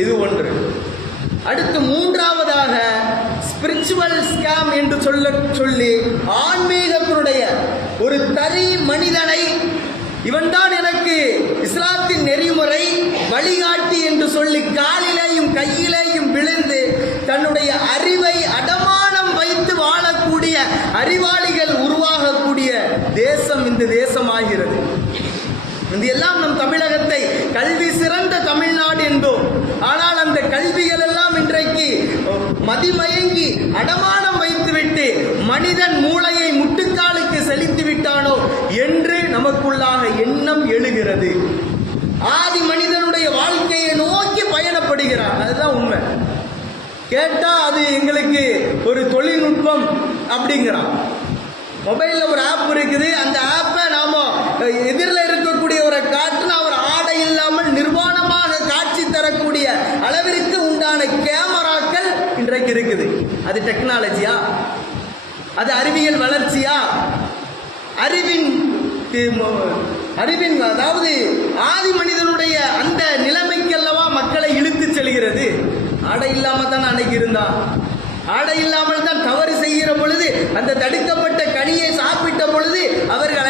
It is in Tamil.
இது ஒன்று. அடுத்து மூன்றாவதாக ஸ்பிரிச்சுவல் ஸ்கேம் என்று சொல்லி ஆன்மீகத்தினுடைய ஒரு தனி மனிதனை, இவன்தான் எனக்கு இஸ்லாத்தின் நெறிமுறை வழிகாட்டி என்று சொல்லி காலிலேயும் கையிலேயும் விழுந்து தன்னுடைய அறிவை அடமானம் வைத்து வாழக்கூடிய அறிவாளிகள் உருவாகக்கூடிய தேசம் இந்த தேசமாகிறது. இதெல்லாம் நம் தமிழகத்தை கல்வி சிறந்த தமிழ்நாடு என்போம். ஆனால் அந்த கல்விகள் எல்லாம் இன்றைக்கு மதிமயங்கி அடமானம் வைத்துவிட்டு மனிதன் மூளையை முட்டுக்காலுக்கு செலுத்தி விட்டானோ என்று நமக்குள்ளாக எண்ணம் எழுகிறது. ஆதி மனிதனுடைய வாழ்க்கையை நோக்கி பயணப்படுகிறான். அதுதான் உண்மை. கேட்டா அது எங்களுக்கு ஒரு தொழில்நுட்பம் அப்படிங்கிறான். மொபைல்ல ஒரு ஆப் இருக்குது, அந்த ஆப்பை நாம எதிரில் இருக்கக்கூடியவரை காட்டினா அவர் ஆடை இல்லாமல் நிர்வாணமாக காட்சி தரக்கூடிய அளவிற்கு உண்டான கேமராக்கள் இன்றைக்கு இருக்குது. அது டெக்னாலஜியா? அது அறிவியல் வளர்ச்சியா? அறிவின் அதாவது ஆதி மனிதனுடைய அந்த நிலைமைக்கல்லவா மக்களை இழுத்து செல்கிறது. ஆடை இல்லாம தான் அன்னைக்கு இருந்தான். ஆடை இல்லாமல் தான் தவறு செய்கிற பொழுது, அந்த தடுக்கப்பட்ட கனியை சாப்பிட்ட பொழுது அவர்கள்